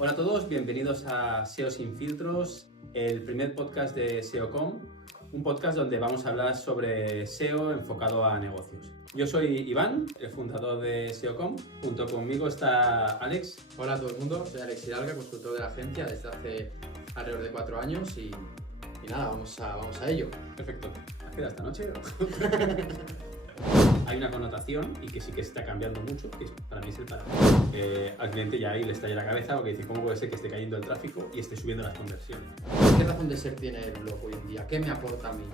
Hola a todos, bienvenidos a SEO Sin Filtros, el primer podcast de SEOcom, un podcast donde vamos a hablar sobre SEO enfocado a negocios. Yo soy Iván, el fundador de SEOcom, junto conmigo está Alex. Hola a todo el mundo, soy Alex Hidalga, consultor de la agencia desde hace alrededor de 4 años y nada, vamos a ello. Perfecto, ¿has quedado esta noche? Hay una connotación y que sí que está cambiando mucho, que para mí es el paradigma. Al cliente ya ahí le estalla la cabeza porque dice, ¿cómo puede ser que esté cayendo el tráfico y esté subiendo las conversiones? ¿Qué razón de ser tiene el blog hoy en día? ¿Qué me aporta a mí?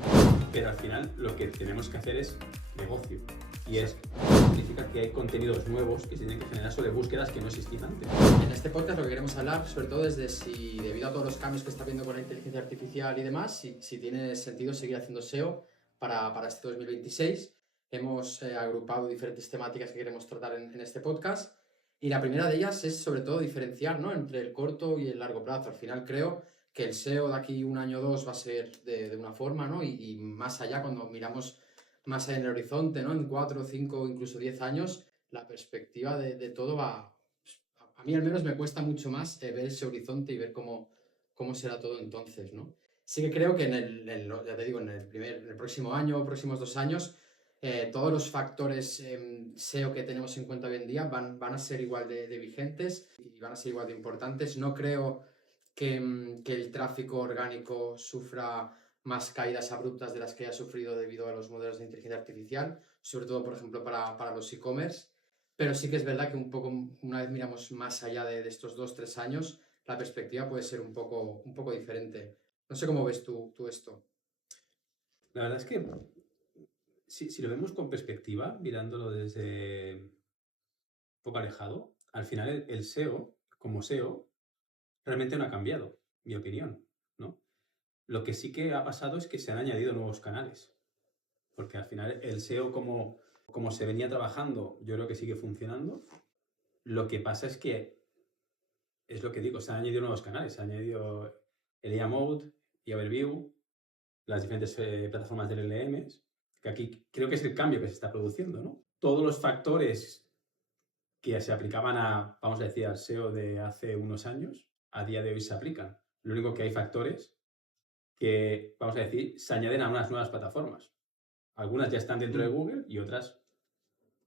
Pero al final lo que tenemos que hacer es negocio. Y significa que hay contenidos nuevos que se tienen que generar sobre búsquedas que no existían antes. En este podcast lo que queremos hablar sobre todo es de si, debido a todos los cambios que está habiendo con la inteligencia artificial y demás, si tiene sentido seguir haciendo SEO para este 2026. Hemos agrupado diferentes temáticas que queremos tratar en este podcast y la primera de ellas es sobre todo diferenciar, ¿no?, entre el corto y el largo plazo. Al final creo que el SEO de aquí un año o dos va a ser de una forma, ¿no? Y más allá, cuando miramos más allá en el horizonte, ¿no?, en 4, 5, incluso 10 años, la perspectiva de todo va... A mí al menos me cuesta mucho más ver ese horizonte y ver cómo será todo entonces, ¿no? Sí que creo que ya te digo, en el próximo año, próximos 2 años, todos los factores SEO que tenemos en cuenta hoy en día van a ser igual de vigentes y van a ser igual de importantes. No creo que el tráfico orgánico sufra más caídas abruptas de las que ha sufrido debido a los modelos de inteligencia artificial, sobre todo, por ejemplo, para los e-commerce. Pero sí que es verdad que un poco, una vez miramos más allá de estos 2-3 años, la perspectiva puede ser un poco diferente. No sé cómo ves tú esto. La verdad es que si lo vemos con perspectiva, mirándolo desde un poco alejado, al final el SEO, como SEO, realmente no ha cambiado, mi opinión, ¿no? Lo que sí que ha pasado es que se han añadido nuevos canales, porque al final el SEO como se venía trabajando, yo creo que sigue funcionando. Lo que pasa es que, es lo que digo, se han añadido nuevos canales, se ha añadido el IA Mode y Overview, las diferentes plataformas del LLMs, que aquí creo que es el cambio que se está produciendo, ¿no? Todos los factores que se aplicaban vamos a decir, al SEO de hace unos años, a día de hoy se aplican. Lo único que hay factores que, vamos a decir, se añaden a unas nuevas plataformas. Algunas ya están dentro de Google y otras,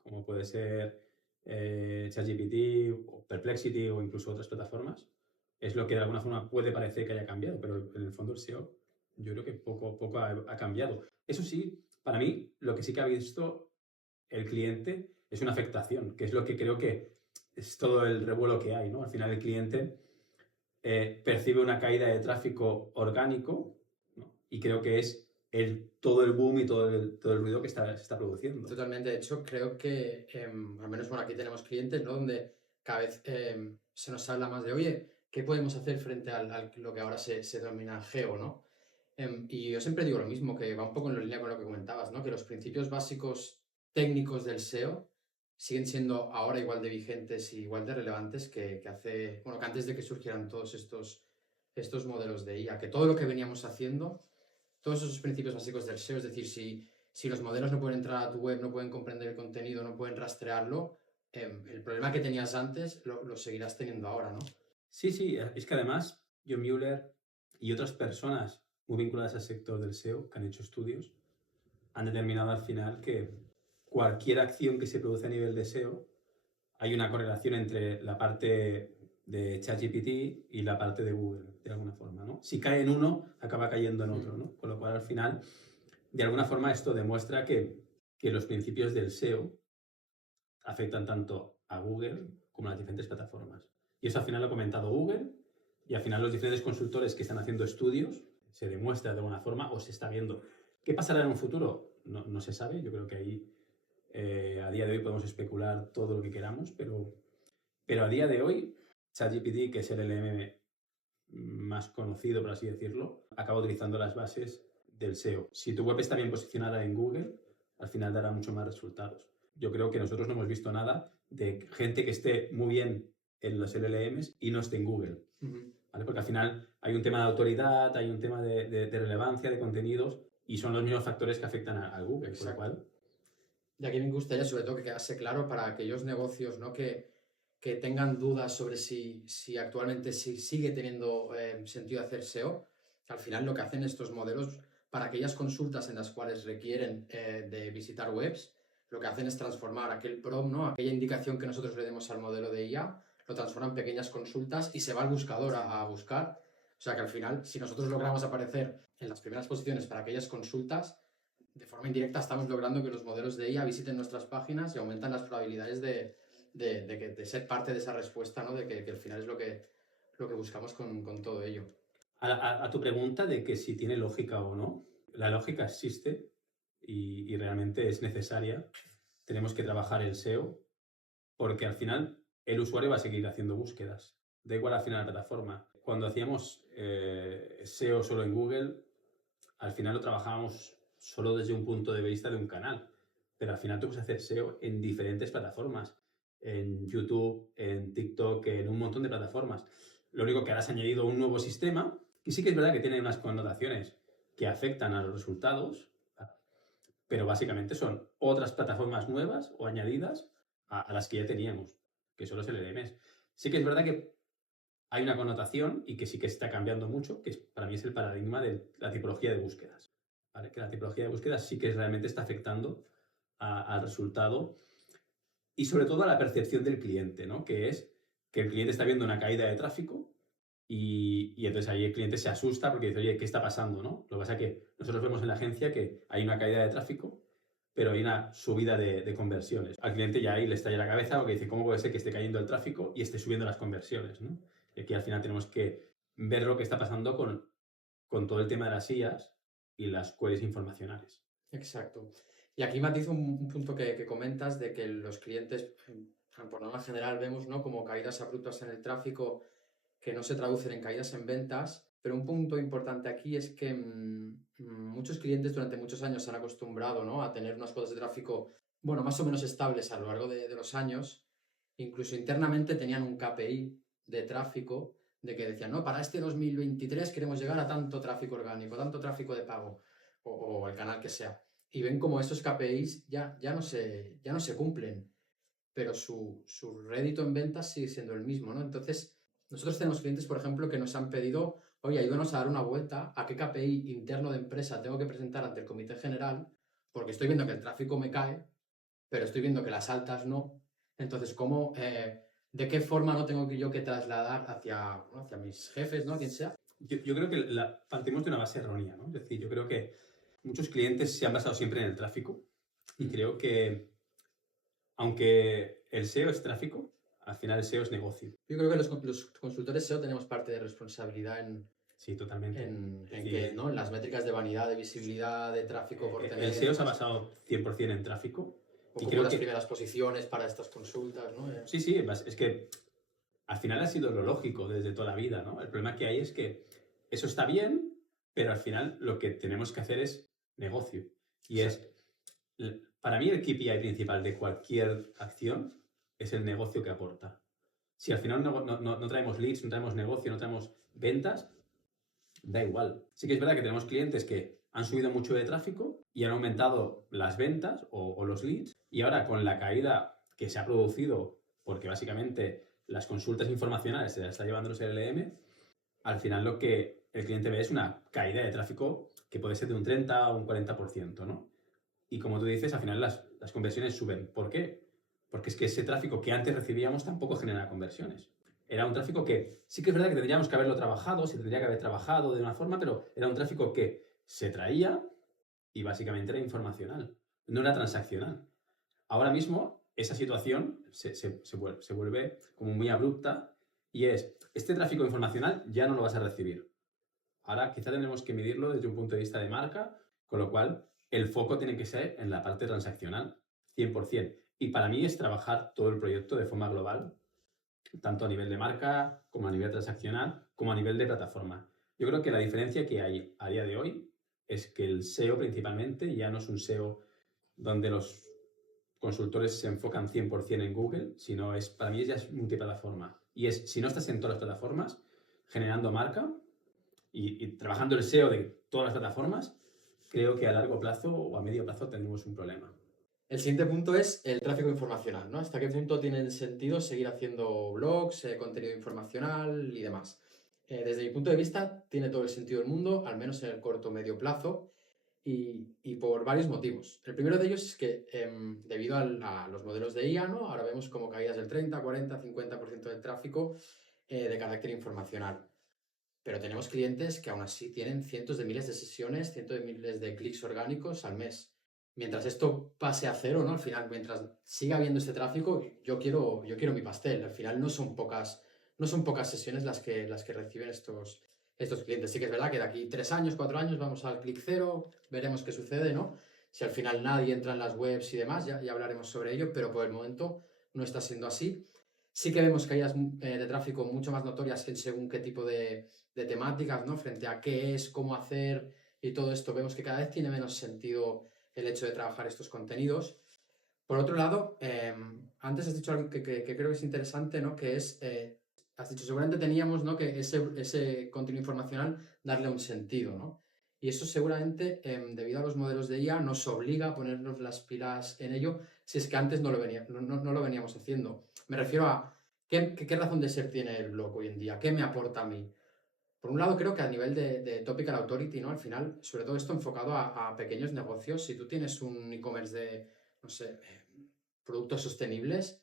como puede ser ChatGPT o Perplexity o incluso otras plataformas, es lo que de alguna forma puede parecer que haya cambiado, pero en el fondo el SEO yo creo que poco ha cambiado. Eso sí, para mí, lo que sí que ha visto el cliente es una afectación, que es lo que creo que es todo el revuelo que hay, ¿no? Al final el cliente percibe una caída de tráfico orgánico, ¿no? Y creo que es todo el boom y todo el ruido que se está produciendo. Totalmente. De hecho, creo que, al menos bueno, aquí tenemos clientes, ¿no?, donde cada vez se nos habla más de, oye, ¿qué podemos hacer frente a lo que ahora se denomina geo, ¿no? Y yo siempre digo lo mismo, que va un poco en línea con lo que comentabas, ¿no?, que los principios básicos técnicos del SEO siguen siendo ahora igual de vigentes y igual de relevantes que antes de que surgieran todos estos modelos de IA, que todo lo que veníamos haciendo, todos esos principios básicos del SEO, es decir, si los modelos no pueden entrar a tu web, no pueden comprender el contenido, no pueden rastrearlo, el problema que tenías antes lo seguirás teniendo ahora, ¿no? Sí, es que además John Mueller y otras personas muy vinculadas al sector del SEO que han hecho estudios han determinado al final que cualquier acción que se produce a nivel de SEO hay una correlación entre la parte de ChatGPT y la parte de Google, de alguna forma, ¿no? Si cae en uno, acaba cayendo en otro, ¿no? Con lo cual, al final, de alguna forma, esto demuestra que los principios del SEO afectan tanto a Google como a las diferentes plataformas. Y eso al final lo ha comentado Google y al final los diferentes consultores que están haciendo estudios se demuestra de alguna forma o se está viendo. ¿Qué pasará en un futuro? No se sabe. Yo creo que ahí a día de hoy podemos especular todo lo que queramos, pero a día de hoy ChatGPT, que es el LLM más conocido, por así decirlo, acaba utilizando las bases del SEO. Si tu web está bien posicionada en Google, al final dará mucho más resultados. Yo creo que nosotros no hemos visto nada de gente que esté muy bien en los LLMs y no esté en Google. ¿Vale? Porque al final hay un tema de autoridad, hay un tema de relevancia de contenidos y son los mismos factores que afectan a Google. Por lo cual... Y aquí me gustaría sobre todo que quedase claro para aquellos negocios, ¿no?, que que tengan dudas sobre si actualmente sigue teniendo sentido hacer SEO. Al final lo que hacen estos modelos para aquellas consultas en las cuales requieren de visitar webs, lo que hacen es transformar aquel prompt, ¿no? Aquella indicación que nosotros le demos al modelo de IA, lo transforma en pequeñas consultas y se va al buscador a buscar. O sea que al final, si nosotros logramos aparecer en las primeras posiciones para aquellas consultas, de forma indirecta estamos logrando que los modelos de IA visiten nuestras páginas y aumentan las probabilidades de ser parte de esa respuesta, ¿no? De que al final es lo que buscamos con todo ello. A tu pregunta de que si tiene lógica o no, la lógica existe y realmente es necesaria. Tenemos que trabajar el SEO porque al final el usuario va a seguir haciendo búsquedas. Da igual al final la plataforma. Cuando hacíamos SEO solo en Google, al final lo trabajábamos solo desde un punto de vista de un canal. Pero al final tú puedes hacer SEO en diferentes plataformas. En YouTube, en TikTok, en un montón de plataformas. Lo único que ahora has añadido un nuevo sistema, y sí que es verdad que tiene unas connotaciones que afectan a los resultados, pero básicamente son otras plataformas nuevas o añadidas a las que ya teníamos, que son los LLMs. Sí que es verdad que hay una connotación y que sí que está cambiando mucho, que para mí es el paradigma de la tipología de búsquedas. ¿Vale? Que la tipología de búsquedas sí que realmente está afectando al resultado y sobre todo a la percepción del cliente, ¿no? Que es que el cliente está viendo una caída de tráfico y entonces ahí el cliente se asusta porque dice, oye, ¿qué está pasando? ¿No? Lo que pasa es que nosotros vemos en la agencia que hay una caída de tráfico, pero hay una subida de conversiones. Al cliente ya ahí le estalla la cabeza porque dice, ¿cómo puede ser que esté cayendo el tráfico y esté subiendo las conversiones? ¿No? Y aquí al final tenemos que ver lo que está pasando con todo el tema de las IAs y las queries informacionales. Exacto. Y aquí matizo un punto que comentas de que los clientes, por norma general, vemos, ¿no? Como caídas abruptas en el tráfico que no se traducen en caídas en ventas, pero un punto importante aquí es que muchos clientes durante muchos años se han acostumbrado, ¿no? A tener unas cuotas de tráfico, bueno, más o menos estables a lo largo de los años. Incluso internamente tenían un KPI de tráfico de que decían, no, para este 2023 queremos llegar a tanto tráfico orgánico, tanto tráfico de pago o el canal que sea. Y ven como esos KPIs ya no se cumplen, pero su rédito en ventas sigue siendo el mismo, ¿no? Entonces, nosotros tenemos clientes, por ejemplo, que nos han pedido, oye, ayúdanos a dar una vuelta a qué KPI interno de empresa tengo que presentar ante el comité general, porque estoy viendo que el tráfico me cae, pero estoy viendo que las altas no. Entonces, ¿cómo, de qué forma no tengo que yo que trasladar hacia mis jefes, ¿no? Quien sea? Yo creo que partimos de una base errónea, ¿no? Es decir, yo creo que muchos clientes se han basado siempre en el tráfico y creo que, aunque el SEO es tráfico, al final el SEO es negocio. Yo creo que los consultores SEO tenemos parte de responsabilidad en, Sí, totalmente. en que, ¿no? En las métricas de vanidad, de visibilidad, de tráfico por tener. El SEO se ha basado 100% en tráfico. Ocupo las primeras posiciones para estas consultas, ¿no? Sí, es que al final ha sido lo lógico desde toda la vida, ¿no? El problema que hay es que eso está bien, pero al final lo que tenemos que hacer es negocio. Y para mí el KPI principal de cualquier acción es el negocio que aporta. Si al final no traemos leads, no traemos negocio, no traemos ventas, da igual. Sí que es verdad que tenemos clientes que han subido mucho de tráfico y han aumentado las ventas o los leads, y ahora con la caída que se ha producido, porque básicamente las consultas informacionales se las está llevando los LLM, al final lo que el cliente ve es una caída de tráfico que puede ser de un 30 o un 40%, ¿no? Y como tú dices, al final las conversiones suben. ¿Por qué? Porque es que ese tráfico que antes recibíamos tampoco genera conversiones. Era un tráfico que sí que es verdad que tendríamos que haberlo trabajado, se tendría que haber trabajado de una forma, pero era un tráfico que se traía y básicamente era informacional, no era transaccional. Ahora mismo esa situación se vuelve como muy abrupta y este tráfico informacional ya no lo vas a recibir. Ahora quizá tendremos que medirlo desde un punto de vista de marca, con lo cual el foco tiene que ser en la parte transaccional, 100%. Y para mí es trabajar todo el proyecto de forma global, tanto a nivel de marca, como a nivel transaccional, como a nivel de plataforma. Yo creo que la diferencia que hay a día de hoy es que el SEO principalmente ya no es un SEO donde los consultores se enfocan 100% en Google, sino para mí ya es multiplataforma. Y si no estás en todas las plataformas, generando marca y trabajando el SEO de todas las plataformas, creo que a largo plazo o a medio plazo tendremos un problema. El siguiente punto es el tráfico informacional, ¿no? ¿Hasta qué punto tiene sentido seguir haciendo blogs, contenido informacional y demás? Desde mi punto de vista, tiene todo el sentido del mundo, al menos en el corto o medio plazo, y por varios motivos. El primero de ellos es que debido a los modelos de IA, ¿no? Ahora vemos como caídas del 30, 40, 50% del tráfico de carácter informacional. Pero tenemos clientes que aún así tienen cientos de miles de sesiones, cientos de miles de clics orgánicos al mes. Mientras esto pase a cero, ¿no? Al final, mientras siga habiendo este tráfico, yo quiero mi pastel. Al final no son pocas sesiones las que reciben estos clientes. Sí que es verdad que de aquí 3 años, 4 años vamos al clic cero, veremos qué sucede, ¿no? Si al final nadie entra en las webs y demás, ya hablaremos sobre ello, pero por el momento no está siendo así. Sí que vemos caídas de tráfico mucho más notorias en según qué tipo de temáticas, ¿no? Frente a qué es, cómo hacer y todo esto, vemos que cada vez tiene menos sentido el hecho de trabajar estos contenidos. Por otro lado, antes has dicho algo que creo que es interesante, ¿no? Que es, has dicho, seguramente teníamos, ¿no? Que ese contenido informacional darle un sentido, ¿no? Y eso seguramente, debido a los modelos de IA, nos obliga a ponernos las pilas en ello, si es que antes no lo veníamos haciendo. Me refiero a qué razón de ser tiene el blog hoy en día, qué me aporta a mí. Por un lado, creo que a nivel de Topical Authority, ¿no? Al final, sobre todo esto enfocado a pequeños negocios, si tú tienes un e-commerce de, no sé, productos sostenibles,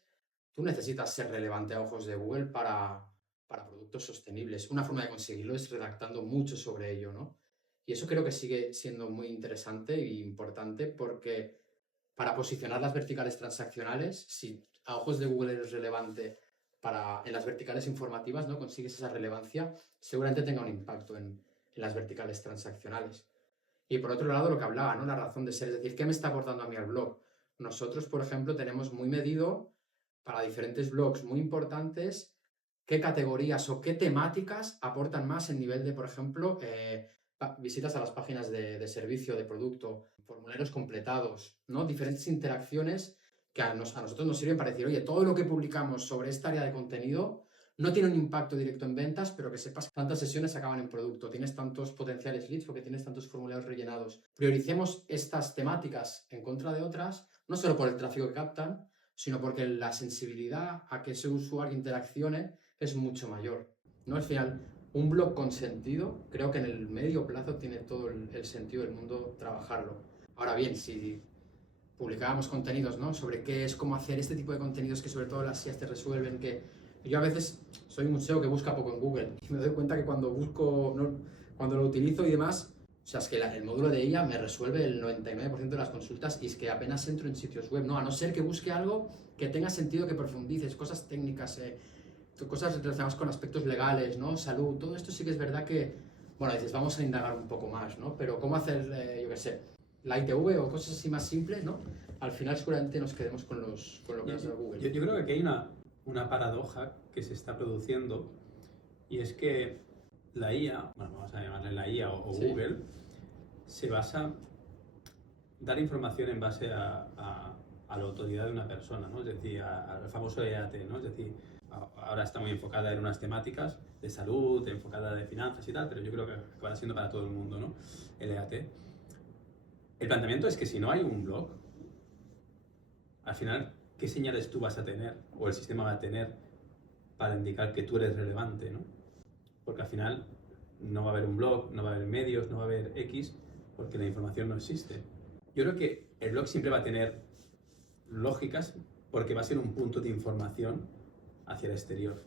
tú necesitas ser relevante a ojos de Google para productos sostenibles. Una forma de conseguirlo es redactando mucho sobre ello, ¿no? Y eso creo que sigue siendo muy interesante e importante porque para posicionar las verticales transaccionales, si a ojos de Google eres relevante en las verticales informativas, ¿no? Consigues esa relevancia, seguramente tenga un impacto en las verticales transaccionales. Y por otro lado, lo que hablaba, ¿no? La razón de ser, es decir, ¿qué me está aportando a mí al blog? Nosotros, por ejemplo, tenemos muy medido para diferentes blogs muy importantes qué categorías o qué temáticas aportan más en nivel de, por ejemplo, visitas a las páginas de servicio, de producto, formularios completados, ¿no? Diferentes interacciones que a nosotros nos sirven para decir, oye, todo lo que publicamos sobre esta área de contenido no tiene un impacto directo en ventas, pero que sepas que tantas sesiones acaban en producto, tienes tantos potenciales leads porque tienes tantos formularios rellenados. Prioricemos estas temáticas en contra de otras, no solo por el tráfico que captan, sino porque la sensibilidad a que ese usuario interaccione es mucho mayor, ¿no? Al final, un blog con sentido, creo que en el medio plazo tiene todo el sentido del mundo trabajarlo. Ahora bien, si publicábamos contenidos, ¿no? Sobre qué es, cómo hacer este tipo de contenidos que sobre todo las SEAs te resuelven, que yo a veces soy un SEO que busca poco en Google y me doy cuenta que cuando busco, ¿no? Cuando lo utilizo y demás, o sea, es que el módulo de IA me resuelve el 99% de las consultas y es que apenas entro en sitios web, ¿no? A no ser que busque algo que tenga sentido, que profundices, cosas técnicas, cosas relacionadas con aspectos legales, ¿no? Salud, todo esto sí que es verdad que, bueno, dices, vamos a indagar un poco más, ¿no? Pero cómo hacer, yo qué sé, la ITV o cosas así más simples, ¿no? Al final seguramente nos quedemos con lo que nos da Google. Yo creo que aquí hay una paradoja que se está produciendo y es que la IA, bueno, vamos a llamarle la IA o Sí. Google, se basa dar información en base a la autoridad de una persona, ¿no? Es decir, al famoso EAT, ¿no? Es decir, ahora está muy enfocada en unas temáticas de salud, enfocada de finanzas y tal, pero yo creo que acabará siendo para todo el mundo, ¿no? El EAT. El planteamiento es que si no hay un blog, al final, ¿qué señales tú vas a tener o el sistema va a tener para indicar que tú eres relevante, ¿no? Porque al final no va a haber un blog, no va a haber medios, no va a haber X, porque la información no existe. Yo creo que el blog siempre va a tener lógicas porque va a ser un punto de información hacia el exterior.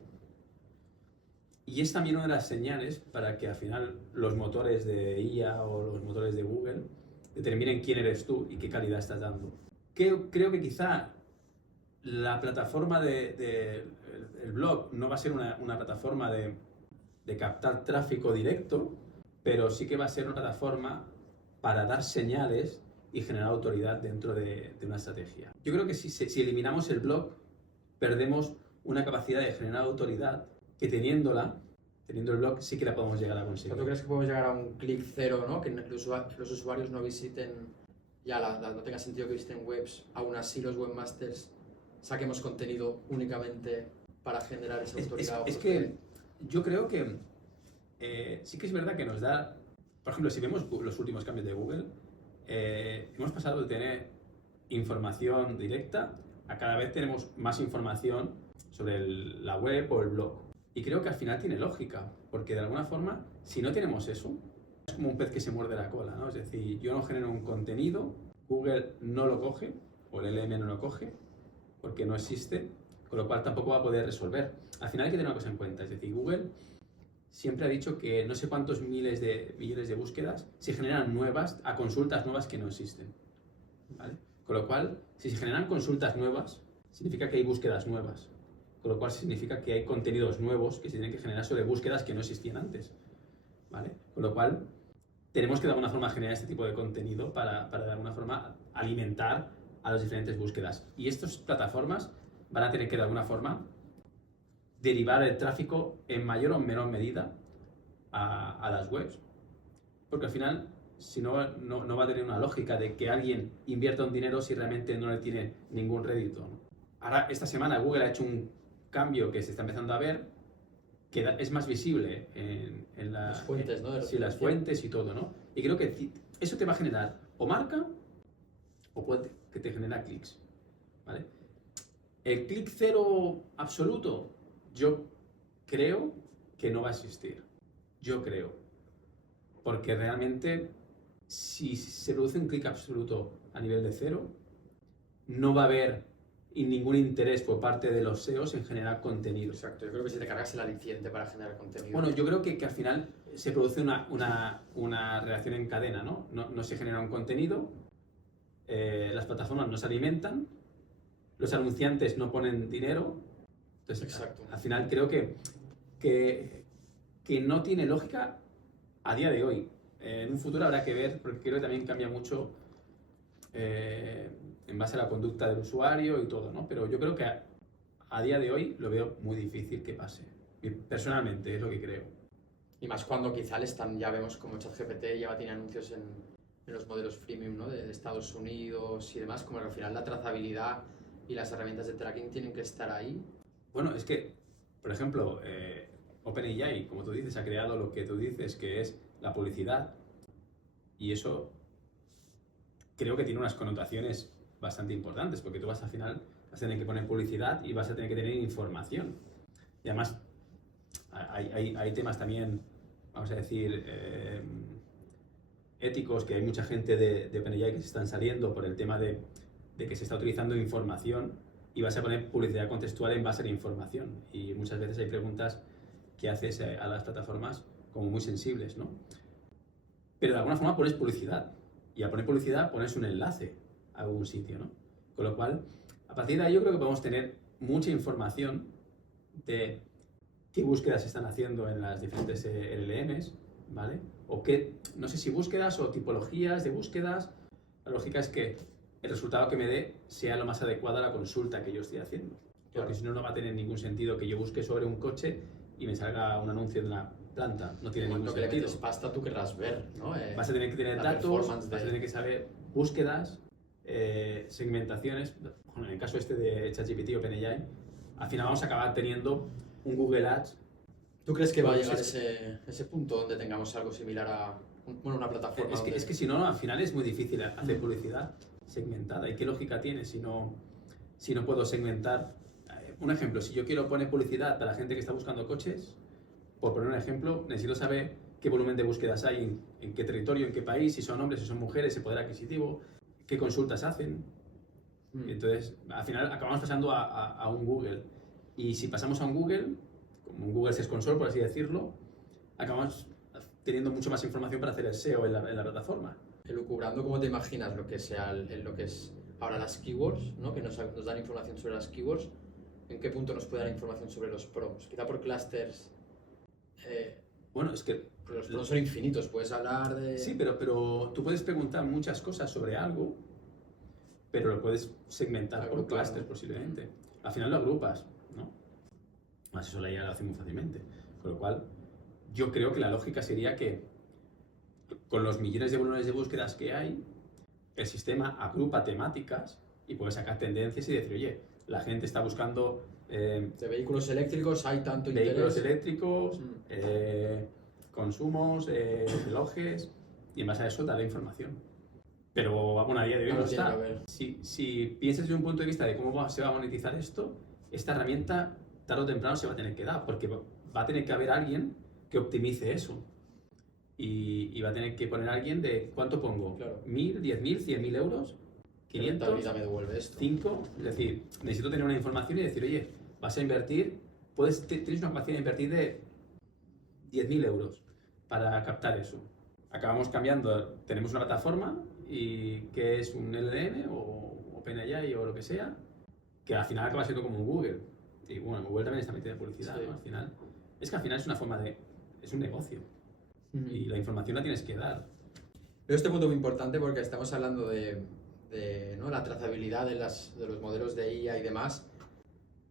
Y es también una de las señales para que al final los motores de IA o los motores de Google determinen quién eres tú y qué calidad estás dando. Creo que quizá la plataforma el blog no va a ser una plataforma de captar tráfico directo, pero sí que va a ser una plataforma para dar señales y generar autoridad dentro de una estrategia. Yo creo que si eliminamos el blog, perdemos una capacidad de generar autoridad que teniendo el blog sí que la podemos llegar a conseguir. ¿Tú crees que podemos llegar a un clic cero, ¿no? Que los usuarios no visiten, ya no tenga sentido que visiten webs, aún así los webmasters saquemos contenido únicamente para generar esa autoridad? Es que yo creo que sí que es verdad que nos da, por ejemplo, si vemos los últimos cambios de Google, hemos pasado de tener información directa a cada vez tenemos más información sobre la web o el blog. Y creo que al final tiene lógica, porque de alguna forma, si no tenemos eso, es como un pez que se muerde la cola, ¿no? Es decir, yo no genero un contenido, Google no lo coge, o el LM no lo coge, porque no existe, con lo cual tampoco va a poder resolver. Al final hay que tener una cosa en cuenta, es decir, Google siempre ha dicho que no sé cuántos millones de búsquedas se generan nuevas a consultas nuevas que no existen, ¿vale? Con lo cual, si se generan consultas nuevas, significa que hay búsquedas nuevas, con lo cual significa que hay contenidos nuevos que se tienen que generar sobre búsquedas que no existían antes, ¿vale? Con lo cual, tenemos que de alguna forma generar este tipo de contenido para de alguna forma alimentar a las diferentes búsquedas. Y estas plataformas van a tener que de alguna forma derivar el tráfico en mayor o menor medida a las webs. Porque al final, si no va a tener una lógica de que alguien invierta un dinero si realmente no le tiene ningún rédito, ¿no? Ahora, esta semana Google ha hecho un cambio que se está empezando a ver, que es más visible en las fuentes, ¿no? Sí, las fuentes y todo, ¿no? Y creo que eso te va a generar o marca o puede que te genera clics, ¿vale? El clic cero absoluto, yo creo que no va a existir. Yo creo. Porque realmente, si se produce un clic absoluto a nivel de cero, no va a haber ningún interés por parte de los SEOs en generar contenido. Exacto, yo creo que si te cargas el aliciente para generar contenido. Bueno, yo creo que al final se produce una reacción en cadena, ¿no? No se genera un contenido, las plataformas no se alimentan, los anunciantes no ponen dinero. Entonces, exacto. Al final creo que no tiene lógica a día de hoy. En un futuro habrá que ver, porque creo que también cambia mucho en base a la conducta del usuario y todo, ¿no? Pero yo creo que a día de hoy lo veo muy difícil que pase. Y personalmente es lo que creo. Y más cuando quizá ya vemos como ChatGPT ya tiene anuncios en los modelos freemium, ¿no? de Estados Unidos y demás, como que al final la trazabilidad y las herramientas de tracking tienen que estar ahí. Bueno, es que, por ejemplo, OpenAI, como tú dices, ha creado lo que tú dices, que es la publicidad, y eso creo que tiene unas connotaciones bastante importantes, porque tú al final vas a tener que poner publicidad y vas a tener que tener información. Y además hay temas también, vamos a decir, éticos, que hay mucha gente de OpenAI que se están saliendo por el tema de que se está utilizando información y vas a poner publicidad contextual en base a la información. Y muchas veces hay preguntas que haces a las plataformas como muy sensibles, ¿no? Pero de alguna forma pones publicidad. Y al poner publicidad pones un enlace a algún sitio, ¿no? Con lo cual, a partir de ahí yo creo que podemos tener mucha información de qué búsquedas se están haciendo en las diferentes LLMs, ¿vale? O qué, no sé si búsquedas o tipologías de búsquedas. La lógica es que el resultado que me dé sea lo más adecuado a la consulta que yo estoy haciendo. Porque si no, no va a tener ningún sentido que yo busque sobre un coche y me salga un anuncio de una planta. No tiene ningún sentido. Que le metes pasta, tú querrás ver, ¿no? Vas a tener que tener datos, vas a tener que saber búsquedas, segmentaciones. Bueno, en el caso este de ChatGPT o OpenAI, al final vamos a acabar teniendo un Google Ads. ¿Tú crees que va a llegar ese punto donde tengamos algo similar a una plataforma? Es que si no, al final es muy difícil hacer publicidad segmentada. ¿Y qué lógica tiene si no puedo segmentar? Un ejemplo, si yo quiero poner publicidad para la gente que está buscando coches, por poner un ejemplo, necesito saber qué volumen de búsquedas hay, en qué territorio, en qué país, si son hombres, si son mujeres, el poder adquisitivo, qué consultas hacen. Entonces, al final acabamos pasando a un Google. Y si pasamos a un Google, como un Google Search Console, por así decirlo, acabamos teniendo mucho más información para hacer el SEO en la plataforma. Elucubrando, ¿cómo te imaginas lo que sea lo que es ahora las keywords, ¿no? Que nos dan información sobre las keywords? ¿En qué punto nos puede dar información sobre los prompts? Quizá por clusters. Bueno, es que los prompts son infinitos, puedes hablar de... Sí, pero tú puedes preguntar muchas cosas sobre algo, pero lo puedes segmentar por clusters posiblemente. Al final lo agrupas, ¿no? Más eso la IA lo hace muy fácilmente. Con lo cual, yo creo que la lógica sería que con los millones de volúmenes de búsquedas que hay, el sistema agrupa temáticas y puede sacar tendencias y decir, oye, la gente está buscando... de vehículos eléctricos hay tanto interés. Vehículos eléctricos, consumos, relojes, y en base a eso darle información. Pero bueno, a día de hoy Claro, no tiene que está. haber. Si piensas desde un punto de vista de se va a monetizar esto, esta herramienta tarde o temprano se va a tener que dar, porque va a tener que haber alguien que optimice eso. Y va a tener que poner a alguien de ¿cuánto pongo? Claro. 1.000, 10.000, 100.000 euros, ¿Qué 500, rentabilidad me devuelve esto? 5. Es decir, necesito tener una información y decir, oye, vas a invertir, tienes una capacidad de invertir de 10.000 euros para captar eso. Acabamos cambiando, tenemos una plataforma y que es un LLM o OpenAI o lo que sea, que al final acaba siendo como un Google. Y bueno, Google también está metido en publicidad, Sí. ¿no? Al final, es que al final es una forma de, es un negocio y la información la tienes que dar. Veo este punto muy importante porque estamos hablando de, ¿no? la trazabilidad de los modelos de IA y demás,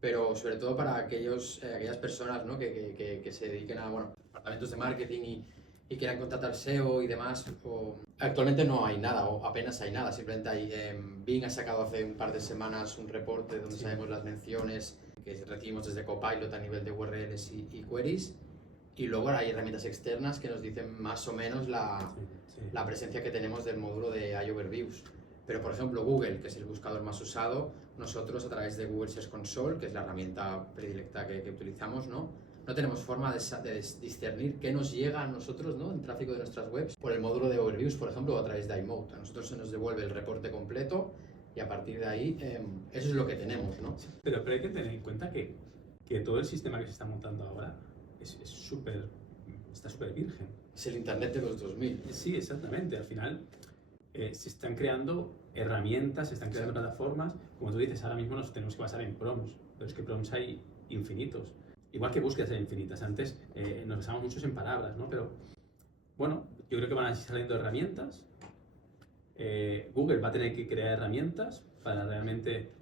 pero sobre todo para aquellas personas, ¿no? que se dediquen a departamentos de marketing y quieran contratar SEO y demás. Actualmente no hay nada, o apenas hay nada, simplemente hay. Bing ha sacado hace un par de semanas un reporte donde Sí. sabemos las menciones que recibimos desde Copilot a nivel de URLs y queries, y luego hay herramientas externas que nos dicen más o menos la presencia que tenemos del módulo de AI Overviews. Pero, por ejemplo, Google, que es el buscador más usado, nosotros a través de Google Search Console, que es la herramienta predilecta que utilizamos, no tenemos forma de discernir qué nos llega a nosotros, ¿no? en tráfico de nuestras webs por el módulo de Overviews, por ejemplo, o a través de iMode. A nosotros se nos devuelve el reporte completo y a partir de ahí eso es lo que tenemos, ¿no? Sí, pero hay que tener en cuenta que todo el sistema que se está montando ahora está súper virgen. Es el Internet de los 2000. Sí, exactamente. Al final se están creando herramientas, se están creando plataformas. Como tú dices, ahora mismo nos tenemos que basar en prompts, pero es que prompts hay infinitos. Igual que búsquedas hay infinitas. Antes nos basamos muchos en palabras, ¿no? Pero bueno, yo creo que van a ir saliendo herramientas. Google va a tener que crear herramientas para realmente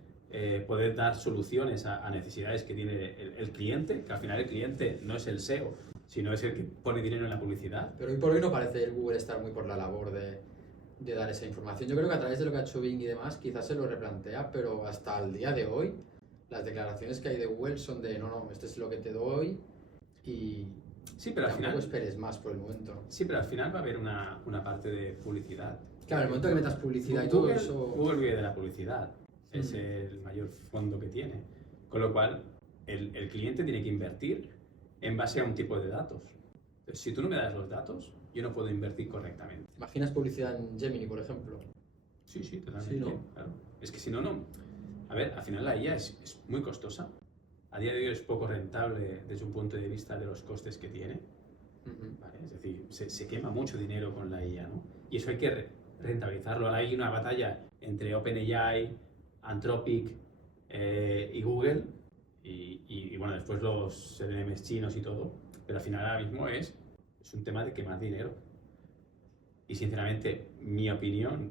poder dar soluciones a necesidades que tiene el cliente, que al final el cliente no es el SEO, sino es el que pone dinero en la publicidad. Pero hoy por hoy no parece el Google estar muy por la labor de dar esa información. Yo creo que a través de lo que ha hecho Bing y demás quizás se lo replantea, pero hasta el día de hoy las declaraciones que hay de Google son de no, esto es lo que te doy y Sí, pero al tampoco final, esperes más por el momento. sí, pero al final va a haber una parte de publicidad. Claro, el momento que metas publicidad y todo Google, eso... Google vive de la publicidad, es el mayor fondo que tiene. Con lo cual, el cliente tiene que invertir en base a un tipo de datos. Entonces, si tú no me das los datos, yo no puedo invertir correctamente. ¿Imaginas publicidad en Gemini, por ejemplo? Sí, totalmente. Sí, ¿no? Claro. Es que si no, no. A ver, al final la IA es muy costosa. A día de hoy es poco rentable desde un punto de vista de los costes que tiene. ¿Vale? Es decir, se quema mucho dinero con la IA, ¿no? Y eso hay que rentabilizarlo. Ahora hay una batalla entre OpenAI, Anthropic y Google y bueno, después los LLMs chinos y todo. Pero al final ahora mismo es un tema de quemar dinero. Y sinceramente, mi opinión,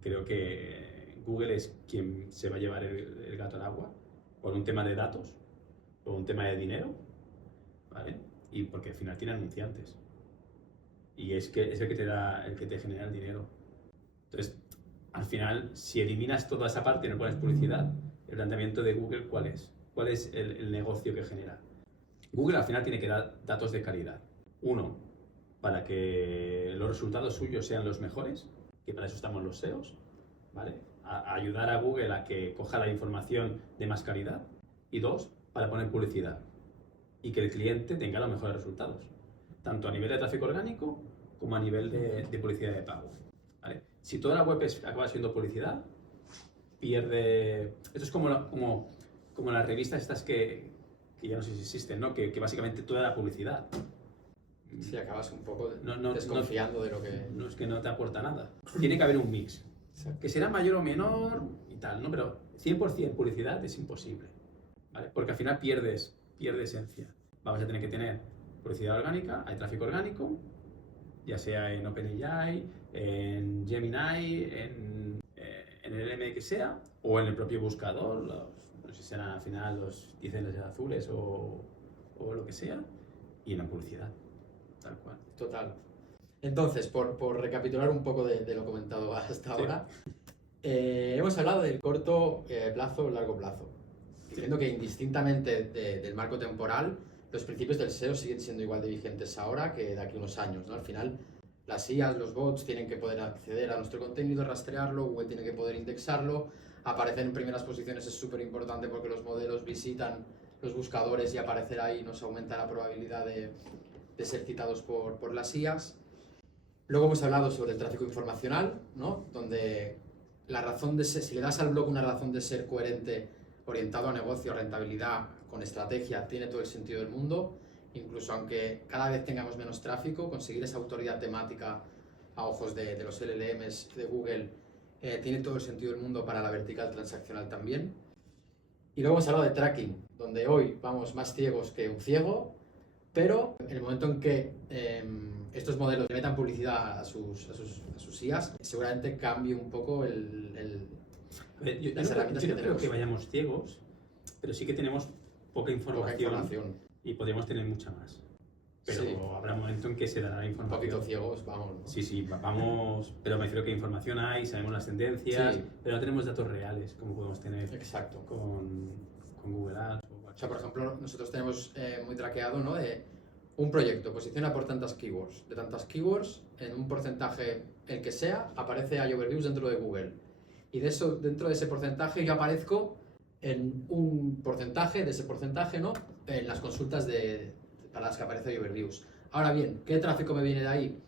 creo que Google es quien se va a llevar el gato al agua por un tema de datos, por un tema de dinero, ¿vale? Y porque al final tiene anunciantes. Y es el que te da, el que te genera el dinero. Entonces, al final, si eliminas toda esa parte y no pones publicidad, el planteamiento de Google, ¿cuál es? ¿Cuál es el negocio que genera? Google al final tiene que dar datos de calidad. Uno, para que los resultados suyos sean los mejores, que para eso estamos los SEOs, ¿vale? A ayudar a Google a que coja la información de más calidad. Y dos, para poner publicidad y que el cliente tenga los mejores resultados, tanto a nivel de tráfico orgánico como a nivel de publicidad de pago, ¿vale? Si toda la web acaba siendo publicidad, pierde... Esto es como las revistas estas que ya no sé si existen, ¿no? Que básicamente toda la publicidad. Sí, acabas un poco No, desconfiando de lo que... No es que no te aporta nada. Tiene que haber un mix. Exacto. Que será mayor o menor y tal, ¿no? Pero 100% publicidad es imposible, ¿vale? Porque al final pierde esencia. Vamos a tener que tener publicidad orgánica, hay tráfico orgánico, ya sea en OpenAI, en Gemini, en el LM que sea, o en el propio buscador, no sé si serán al final los 10 letras azules o lo que sea, y en la publicidad, tal cual. Total. Entonces, por recapitular un poco de lo comentado hasta ahora, hemos hablado del corto plazo o largo plazo, diciendo que indistintamente del marco temporal, los principios del SEO siguen siendo igual de vigentes ahora que de aquí a unos años, ¿no? Al final, Las IAs, los bots tienen que poder acceder a nuestro contenido, rastrearlo, Google tiene que poder indexarlo, aparecer en primeras posiciones es súper importante porque los modelos visitan los buscadores y aparecer ahí nos aumenta la probabilidad de ser citados por las IAs. Luego hemos hablado sobre el tráfico informacional, ¿no? Donde la razón de ser, si le das al blog una razón de ser coherente, orientado a negocio, a rentabilidad, con estrategia, tiene todo el sentido del mundo. Incluso aunque cada vez tengamos menos tráfico, conseguir esa autoridad temática a ojos de los LLMs de Google tiene todo el sentido del mundo para la vertical transaccional también. Y luego hemos hablado de tracking, donde hoy vamos más ciegos que un ciego, pero en el momento en que estos modelos le metan publicidad a sus IAs, seguramente cambie un poco A ver, yo las no, herramientas yo que no creo tenemos. que vayamos ciegos, pero sí que tenemos poca Poca información, información. y podríamos tener mucha más. Pero Sí. habrá un momento en que se dará la Un información. poquito ciegos, vamos, ¿no? Sí, vamos, pero me refiero que información hay, sabemos las tendencias, Sí. pero no tenemos datos reales como podemos tener Exacto. con Google Ads. O sea, por ejemplo, nosotros tenemos muy traqueado, ¿no? De un proyecto, posiciona por tantas keywords. De tantas keywords, en un porcentaje, el que sea, aparece a overviews dentro de Google. Y de eso, dentro de ese porcentaje, yo aparezco en un porcentaje, de ese porcentaje, ¿no? En las consultas para las que aparece overviews. Ahora bien, ¿qué tráfico me viene de ahí?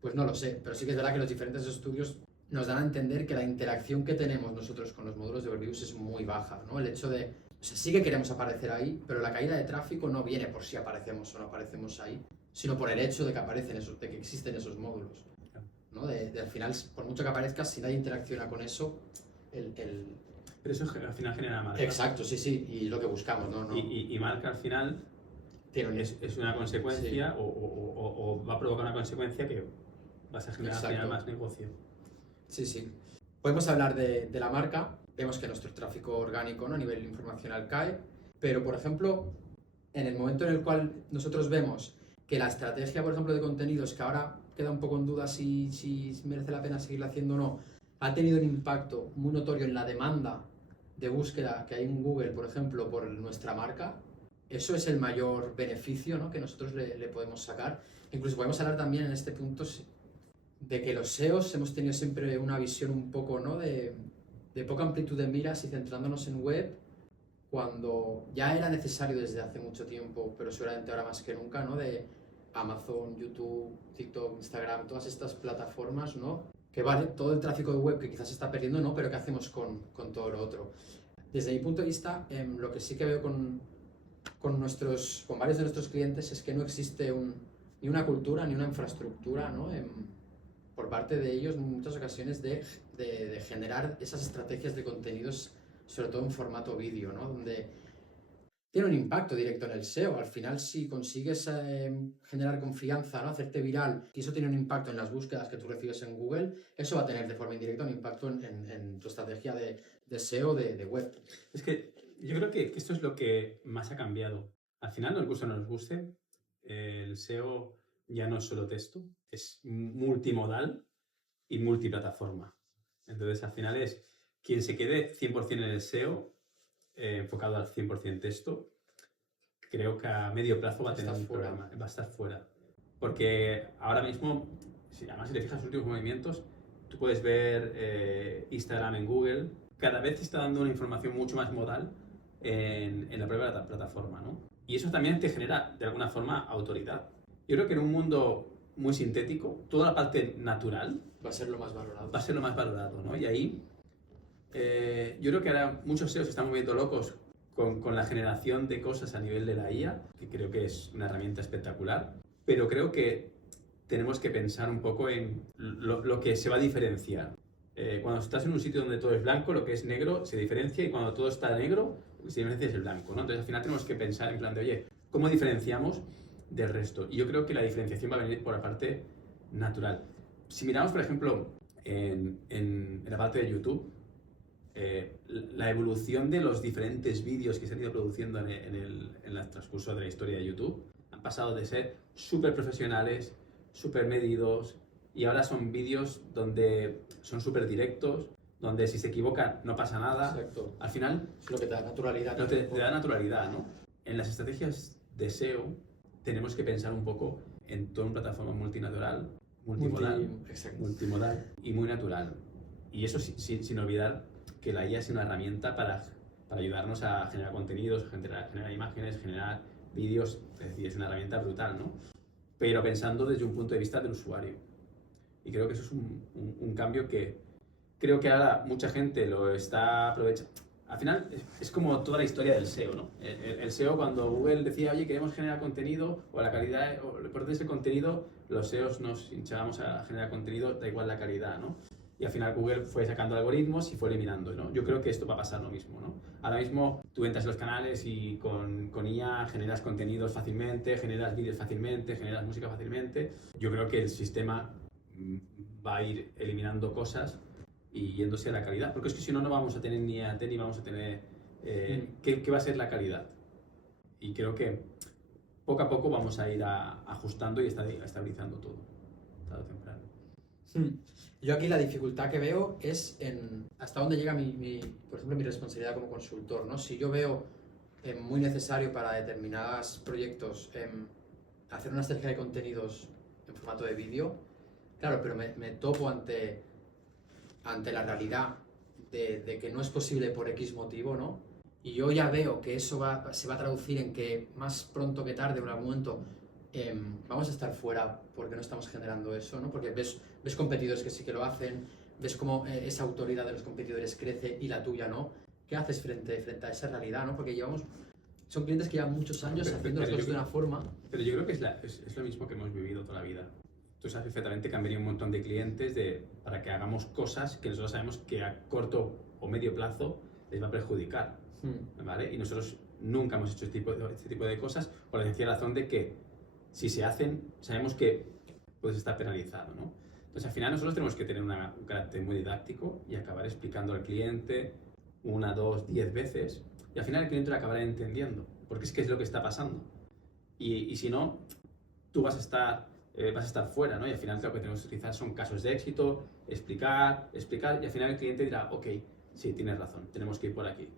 Pues no lo sé, pero sí que es verdad que los diferentes estudios nos dan a entender que la interacción que tenemos nosotros con los módulos de overviews es muy baja, ¿no? El hecho de, o sea, sí que queremos aparecer ahí, pero la caída de tráfico no viene por si aparecemos o no aparecemos ahí, sino por el hecho de que aparecen de que existen esos módulos, ¿no? Al final, por mucho que aparezcas, si nadie interacciona con eso, Pero eso al final genera marca. Exacto, sí, y lo que buscamos, ¿no? Y marca al final Tiene es una consecuencia, Sí. o va a provocar una consecuencia que vas a generar al final Exacto. más negocio. Sí. Podemos hablar de la marca. Vemos que nuestro tráfico orgánico, ¿no? A nivel informacional cae, pero por ejemplo, en el momento en el cual nosotros vemos que la estrategia, por ejemplo, de contenidos, que ahora queda un poco en duda si merece la pena seguirla haciendo o no, ha tenido un impacto muy notorio en la demanda de búsqueda que hay en Google, por ejemplo, por nuestra marca, eso es el mayor beneficio, ¿no? Que nosotros le podemos sacar. Incluso podemos hablar también en este punto de que los SEOs hemos tenido siempre una visión un poco, ¿no? de poca amplitud de miras y centrándonos en web, cuando ya era necesario desde hace mucho tiempo, pero seguramente ahora más que nunca, ¿no? De Amazon, YouTube, TikTok, Instagram, todas estas plataformas, ¿no? Que vale, todo el tráfico de web que quizás se está perdiendo, ¿no? Pero ¿qué hacemos con todo lo otro? Desde mi punto de vista, lo que sí que veo con varios de nuestros clientes es que no existe ni una cultura ni una infraestructura, ¿no? Por parte de ellos en muchas ocasiones de generar esas estrategias de contenidos, sobre todo en formato vídeo, ¿no? Donde tiene un impacto directo en el SEO. Al final, si consigues generar confianza, ¿no? Hacerte viral, y eso tiene un impacto en las búsquedas que tú recibes en Google, eso va a tener de forma indirecta un impacto en tu estrategia de SEO de web. Es que yo creo que esto es lo que más ha cambiado. Al final, nos guste o no nos guste, el SEO ya no es solo texto, es multimodal y multiplataforma. Entonces, al final es quien se quede 100% en el SEO, enfocado al 100% texto, creo que a medio plazo va a tener un problema, va a estar fuera. Porque ahora mismo, además si te fijas en los últimos movimientos, tú puedes ver Instagram en Google, cada vez te está dando una información mucho más modal en la propia plataforma, ¿no? Y eso también te genera, de alguna forma, autoridad. Yo creo que en un mundo muy sintético, toda la parte natural va a ser lo más valorado. Va a ser lo más valorado, ¿no? Y ahí, yo creo que ahora muchos SEOs se están moviendo locos con la generación de cosas a nivel de la IA, que creo que es una herramienta espectacular, pero creo que tenemos que pensar un poco en lo que se va a diferenciar. Cuando estás en un sitio donde todo es blanco, lo que es negro se diferencia, y cuando todo está negro, lo que se diferencia es el blanco, ¿no? Entonces al final tenemos que pensar en plan de, oye, ¿cómo diferenciamos del resto? Y yo creo que la diferenciación va a venir por la parte natural. Si miramos, por ejemplo, en la parte de YouTube, la evolución de los diferentes vídeos que se han ido produciendo en el transcurso de la historia de YouTube han pasado de ser súper profesionales, súper medidos, y ahora son vídeos donde son súper directos, donde si se equivocan no pasa nada. Exacto. Al final es lo que te da naturalidad. te da naturalidad, ¿no? En las estrategias de SEO tenemos que pensar un poco en toda una plataforma multinatural, Exacto. multimodal y muy natural. Y eso sin olvidar que la IA es una herramienta para ayudarnos a generar contenidos, generar imágenes, generar vídeos, es decir, es una herramienta brutal, ¿no? Pero pensando desde un punto de vista del usuario. Y creo que eso es un cambio que creo que ahora mucha gente lo está aprovechando. Al final es como toda la historia del SEO, ¿no? El SEO, cuando Google decía, oye, queremos generar contenido, o la calidad, o lo importante es el contenido, los SEOs nos hinchábamos a generar contenido, da igual la calidad, ¿no? Y al final Google fue sacando algoritmos y fue eliminando, ¿no? Yo creo que esto va a pasar lo mismo, ¿no? Ahora mismo tú entras en los canales y con IA generas contenidos fácilmente, generas vídeos fácilmente, generas música fácilmente. Yo creo que el sistema va a ir eliminando cosas y yéndose a la calidad, porque es que si no, no vamos a tener ni AT ni vamos a tener ¿qué va a ser la calidad? Y creo que poco a poco vamos a ir ajustando y estabilizando todo, tarde o temprano. Yo aquí la dificultad que veo es en hasta dónde llega por ejemplo, mi responsabilidad como consultor, ¿no? Si yo veo muy necesario para determinados proyectos hacer una estrategia de contenidos en formato de vídeo, claro, pero me topo ante la realidad de que no es posible por X motivo, ¿no? Y yo ya veo que eso se va a traducir en que más pronto que tarde, en algún momento, vamos a estar fuera porque no estamos generando eso, ¿no? Porque ves competidores que sí que lo hacen, ves cómo esa autoridad de los competidores crece y la tuya no. ¿Qué haces frente a esa realidad, no? Porque son clientes que llevan muchos años haciendo las cosas de una forma. Pero yo creo que es lo mismo que hemos vivido toda la vida. Tú sabes perfectamente que han venido un montón de clientes para que hagamos cosas que nosotros sabemos que a corto o medio plazo les va a perjudicar, ¿vale? Y nosotros nunca hemos hecho este tipo de cosas por la sencilla razón de que si se hacen, sabemos que puedes estar penalizado, ¿no? Entonces al final nosotros tenemos que tener un carácter muy didáctico y acabar explicando al cliente 1, 2, 10 veces y al final el cliente lo acabará entendiendo, porque es que es lo que está pasando. Y si no, tú vas a estar fuera, ¿no? Y al final lo que tenemos que utilizar son casos de éxito, explicar, y al final el cliente dirá, ok, sí, tienes razón, tenemos que ir por aquí.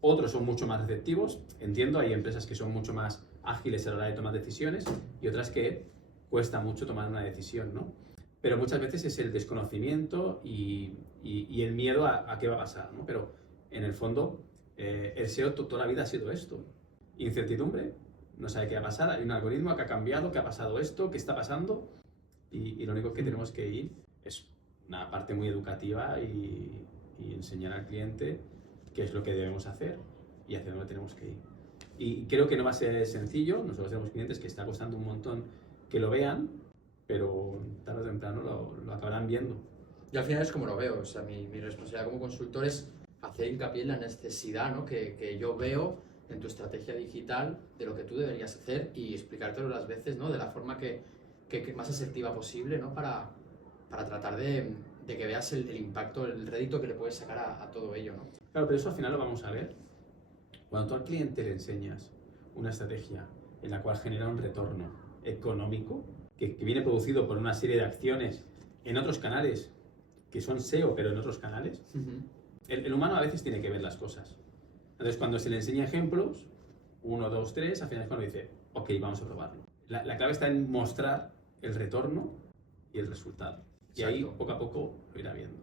Otros son mucho más receptivos, entiendo, hay empresas que son mucho más ágiles a la hora de tomar decisiones y otras que cuesta mucho tomar una decisión, ¿no? Pero muchas veces es el desconocimiento y el miedo a qué va a pasar, ¿no? Pero en el fondo, el SEO toda la vida ha sido esto, incertidumbre. No sabe qué va a pasar, hay un algoritmo que ha cambiado, que ha pasado esto, qué está pasando y lo único que tenemos que ir es una parte muy educativa y enseñar al cliente qué es lo que debemos hacer y hacia dónde tenemos que ir. Y creo que no va a ser sencillo, nosotros tenemos clientes que está costando un montón que lo vean, pero tarde o temprano lo acabarán viendo. Y al final es como lo veo, o sea, mi responsabilidad como consultor es hacer hincapié en la necesidad, ¿no? que yo veo en tu estrategia digital de lo que tú deberías hacer y explicártelo las veces, ¿no? De la forma que más asertiva posible, ¿no? Para tratar de que veas el impacto, el rédito que le puedes sacar a todo ello, ¿no? Claro, pero eso al final lo vamos a ver. Cuando tú al cliente le enseñas una estrategia en la cual genera un retorno económico que viene producido por una serie de acciones en otros canales que son SEO, pero en otros canales, el humano a veces tiene que ver las cosas. Entonces, cuando se le enseña ejemplos, 1, 2, 3, al final es cuando dice, ok, vamos a probarlo. La clave está en mostrar el retorno y el resultado. Y ahí, poco a poco, lo irá viendo.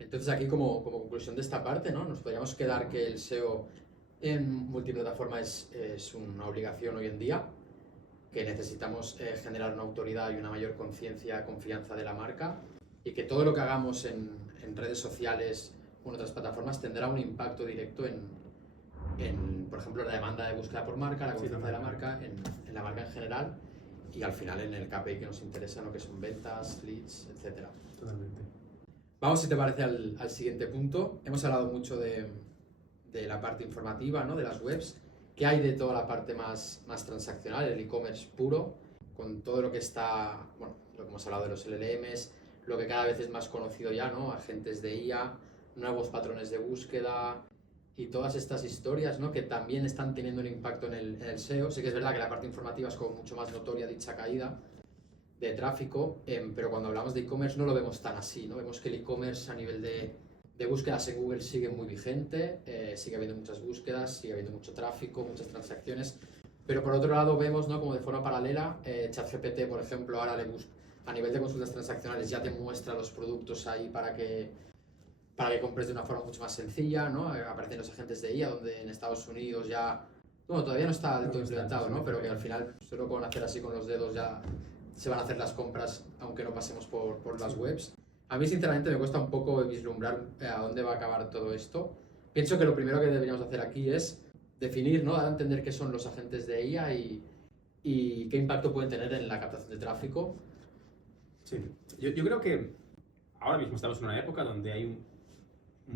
Entonces, aquí, como conclusión de esta parte, ¿no? Nos podríamos quedar que el SEO en multiplataforma es una obligación hoy en día, que necesitamos generar una autoridad y una mayor confianza de la marca, y que todo lo que hagamos en redes sociales o en otras plataformas tendrá un impacto directo en, por ejemplo, la demanda de búsqueda por marca, la confianza de la marca, en la marca en general y al final en el KPI que nos interesa, ¿no? Que son ventas, leads, etc. Totalmente. Vamos, si te parece, al siguiente punto. Hemos hablado mucho de la parte informativa, ¿no? De las webs. ¿Qué hay de toda la parte más transaccional, el e-commerce puro, con todo lo que está, bueno, lo que hemos hablado de los LLMs, lo que cada vez es más conocido ya, ¿no? Agentes de IA, nuevos patrones de búsqueda y todas estas historias, ¿no? Que también están teniendo un impacto en el SEO. Sí que es verdad que la parte informativa es como mucho más notoria dicha caída de tráfico, pero cuando hablamos de e-commerce no lo vemos tan así, ¿no? Vemos que el e-commerce a nivel de búsquedas en Google sigue muy vigente, sigue habiendo muchas búsquedas, sigue habiendo mucho tráfico, muchas transacciones, pero por otro lado vemos, ¿no? Como de forma paralela, ChatGPT, por ejemplo, ahora a nivel de consultas transaccionales ya te muestra los productos ahí para que compres de una forma mucho más sencilla, ¿no? Aparecen los agentes de IA, donde en Estados Unidos ya, bueno, todavía no está del todo implementado, ¿no? Pero que al final solo con hacer así con los dedos ya se van a hacer las compras, aunque no pasemos por las webs. A mí, sinceramente, me cuesta un poco vislumbrar a dónde va a acabar todo esto. Pienso que lo primero que deberíamos hacer aquí es definir, ¿no? Dar a entender qué son los agentes de IA y qué impacto pueden tener en la captación de tráfico. Sí, yo creo que ahora mismo estamos en una época donde hay un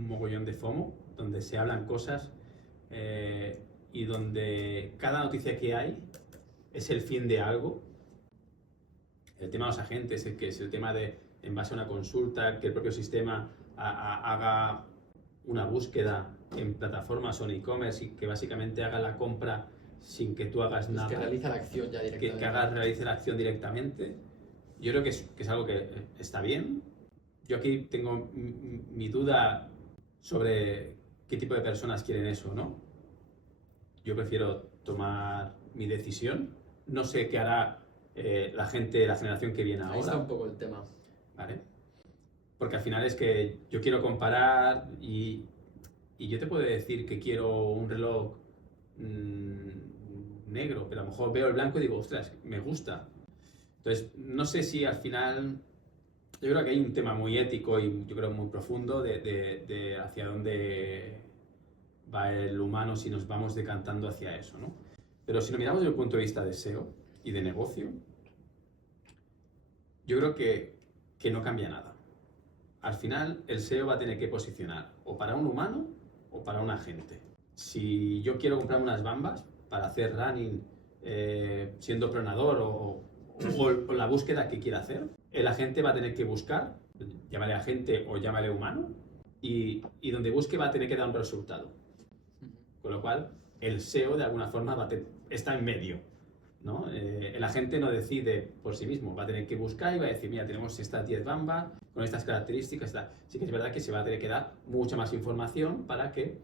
mogollón de FOMO, donde se hablan cosas y donde cada noticia que hay es el fin de algo. El tema de los agentes, que es el tema de, en base a una consulta, que el propio sistema haga una búsqueda en plataformas o en e-commerce y que básicamente haga la compra sin que tú hagas nada. Que realiza la acción ya directamente. Que realice la acción directamente. Yo creo que es algo que está bien. Yo aquí tengo mi duda sobre qué tipo de personas quieren eso, ¿no? Yo prefiero tomar mi decisión. No sé qué hará la generación que viene ahora. Ahí está un poco el tema. ¿Vale? Porque al final es que yo quiero comparar y yo te puedo decir que quiero un reloj negro, pero a lo mejor veo el blanco y digo, ostras, me gusta. Entonces, no sé si al final... Yo creo que hay un tema muy ético y yo creo muy profundo de hacia dónde va el humano si nos vamos decantando hacia eso, ¿no? Pero si lo miramos desde el punto de vista de SEO y de negocio, yo creo que no cambia nada. Al final, el SEO va a tener que posicionar o para un humano o para un agente. Si yo quiero comprar unas bambas para hacer running siendo pronador o la búsqueda que quiera hacer, el agente va a tener que buscar, llámale agente o llámale humano, y donde busque va a tener que dar un resultado. Con lo cual, el SEO de alguna forma está en medio, ¿no? El agente no decide por sí mismo, va a tener que buscar y va a decir, mira, tenemos estas 10 bambas con estas características. Sí que es verdad que se va a tener que dar mucha más información para que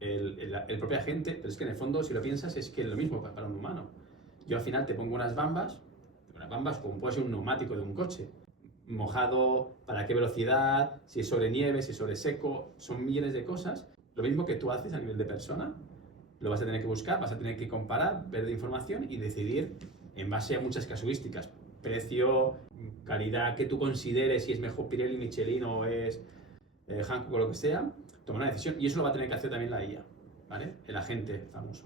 el propio agente, pero es que en el fondo, si lo piensas, es que es lo mismo para un humano. Yo al final te pongo unas bambas como puede ser un neumático de un coche, mojado, para qué velocidad, si es sobre nieve, si es sobre seco, son millones de cosas. Lo mismo que tú haces a nivel de persona, lo vas a tener que buscar, vas a tener que comparar, ver de información y decidir en base a muchas casuísticas, precio, calidad que tú consideres, si es mejor Pirelli, Michelin o es Hankook o lo que sea, tomar una decisión, y eso lo va a tener que hacer también la IA, ¿vale? El agente famoso.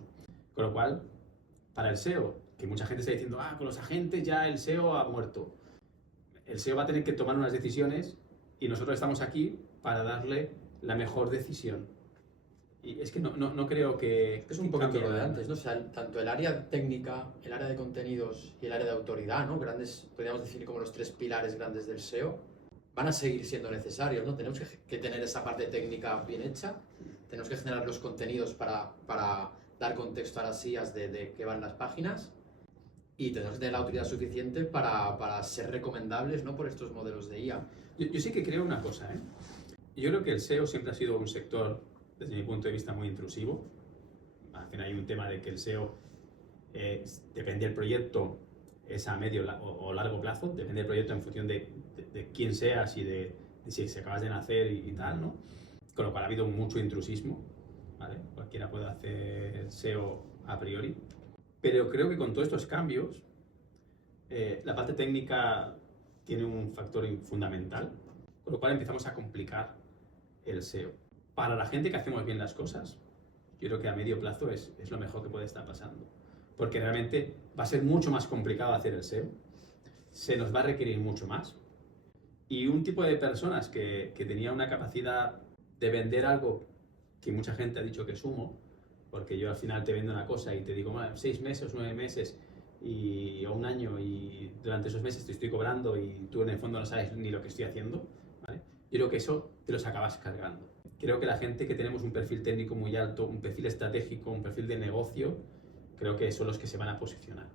Con lo cual, para el SEO, que mucha gente está diciendo, con los agentes ya el SEO ha muerto. El SEO va a tener que tomar unas decisiones y nosotros estamos aquí para darle la mejor decisión. Y es que no creo que... Es un poquito lo de antes, ¿no? O sea, tanto el área técnica, el área de contenidos y el área de autoridad, ¿no? Grandes, podríamos decir como los 3 pilares grandes del SEO, van a seguir siendo necesarios, ¿no? Tenemos que tener esa parte técnica bien hecha, tenemos que generar los contenidos para dar contexto a las IAs de qué van las páginas, y tenemos que tener la autoridad suficiente para ser recomendables, ¿no? Por estos modelos de IA. Yo sí que creo una cosa, ¿eh? Yo creo que el SEO siempre ha sido un sector, desde mi punto de vista, muy intrusivo. Al final hay un tema de que el SEO, depende del proyecto, es a medio o largo plazo, depende del proyecto en función de quién seas y de si acabas de nacer y tal, ¿no? Con lo cual ha habido mucho intrusismo, ¿vale? Cualquiera puede hacer SEO a priori. Pero creo que con todos estos cambios, la parte técnica tiene un factor fundamental, con lo cual empezamos a complicar el SEO. Para la gente que hacemos bien las cosas, yo creo que a medio plazo es lo mejor que puede estar pasando. Porque realmente va a ser mucho más complicado hacer el SEO, se nos va a requerir mucho más. Y un tipo de personas que tenía una capacidad de vender algo que mucha gente ha dicho que es humo, porque yo al final te vendo una cosa y te digo, bueno, 6 meses, 9 meses o un año, y durante esos meses te estoy cobrando y tú en el fondo no sabes ni lo que estoy haciendo, ¿vale? Yo creo que eso te los acabas cargando. Creo que la gente que tenemos un perfil técnico muy alto, un perfil estratégico, un perfil de negocio, creo que son los que se van a posicionar.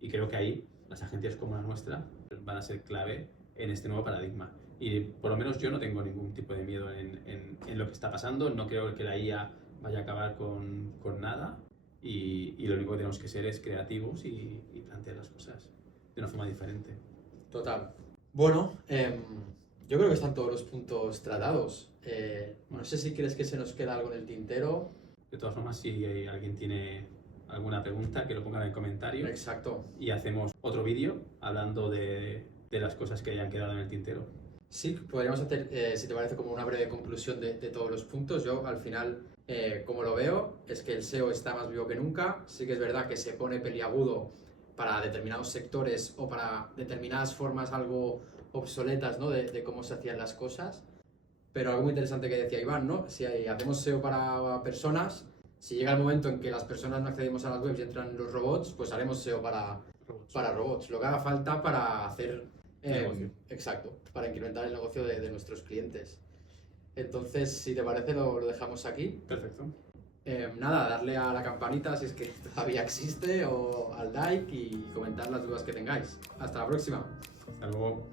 Y creo que ahí las agencias como la nuestra van a ser clave en este nuevo paradigma. Y por lo menos yo no tengo ningún tipo de miedo en lo que está pasando. No creo que la IA vaya a acabar con nada, y lo único que tenemos que ser es creativos y plantear las cosas de una forma diferente. Total. Bueno, yo creo que están todos los puntos tratados. No sé si crees que se nos queda algo en el tintero. De todas formas, si alguien tiene alguna pregunta, que lo pongan en el comentario. Exacto. Y hacemos otro vídeo hablando de las cosas que hayan quedado en el tintero. Sí, podríamos hacer, si te parece, como una breve conclusión de todos los puntos. Yo, al final, como lo veo, es que el SEO está más vivo que nunca. Sí que es verdad que se pone peliagudo para determinados sectores o para determinadas formas algo obsoletas, ¿no? de cómo se hacían las cosas. Pero algo muy interesante que decía Iván, ¿no? Si hacemos SEO para personas, si llega el momento en que las personas no accedemos a las webs y entran los robots, pues haremos SEO para robots. Lo que haga falta para hacer... Negocio. Exacto, para incrementar el negocio de nuestros clientes. Entonces, si te parece, lo dejamos aquí. Perfecto. Nada, darle a la campanita si es que todavía existe o al like y comentar las dudas que tengáis. Hasta la próxima. Hasta luego.